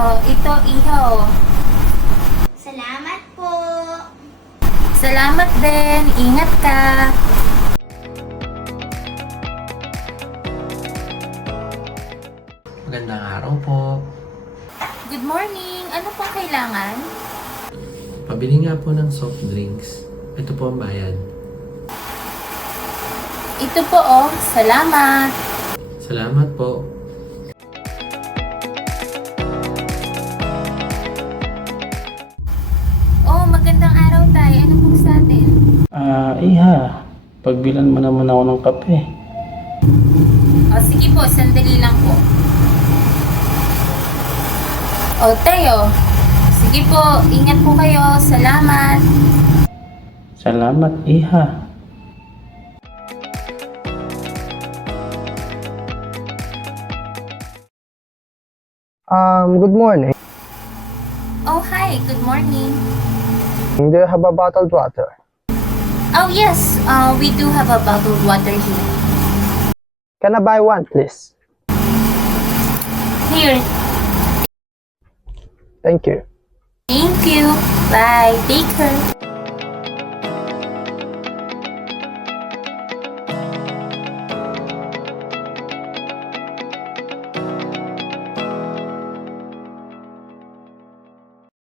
Oh, ito, iho. Salamat po. Salamat din. Ingat ka. Magandang araw po. Good morning. Ano pong kailangan? Pabili nga po ng soft drinks. Ito po ang bayad. Ito po, oh. Salamat. Salamat po. Oh, magandang araw tayo. Ano pong sa atin? Iha, pagbilan mo naman ako ng kape. Oh, sige po. Sandali lang po. Oh, tayo. Sige po. Ingat po kayo. Salamat. Salamat, Iha. Good morning. Oh, hi. Good morning. Do you have a bottled water? Oh, yes. We do have a bottled water here. Can I buy one, please? Here. Thank you. Thank you. Bye. Take care.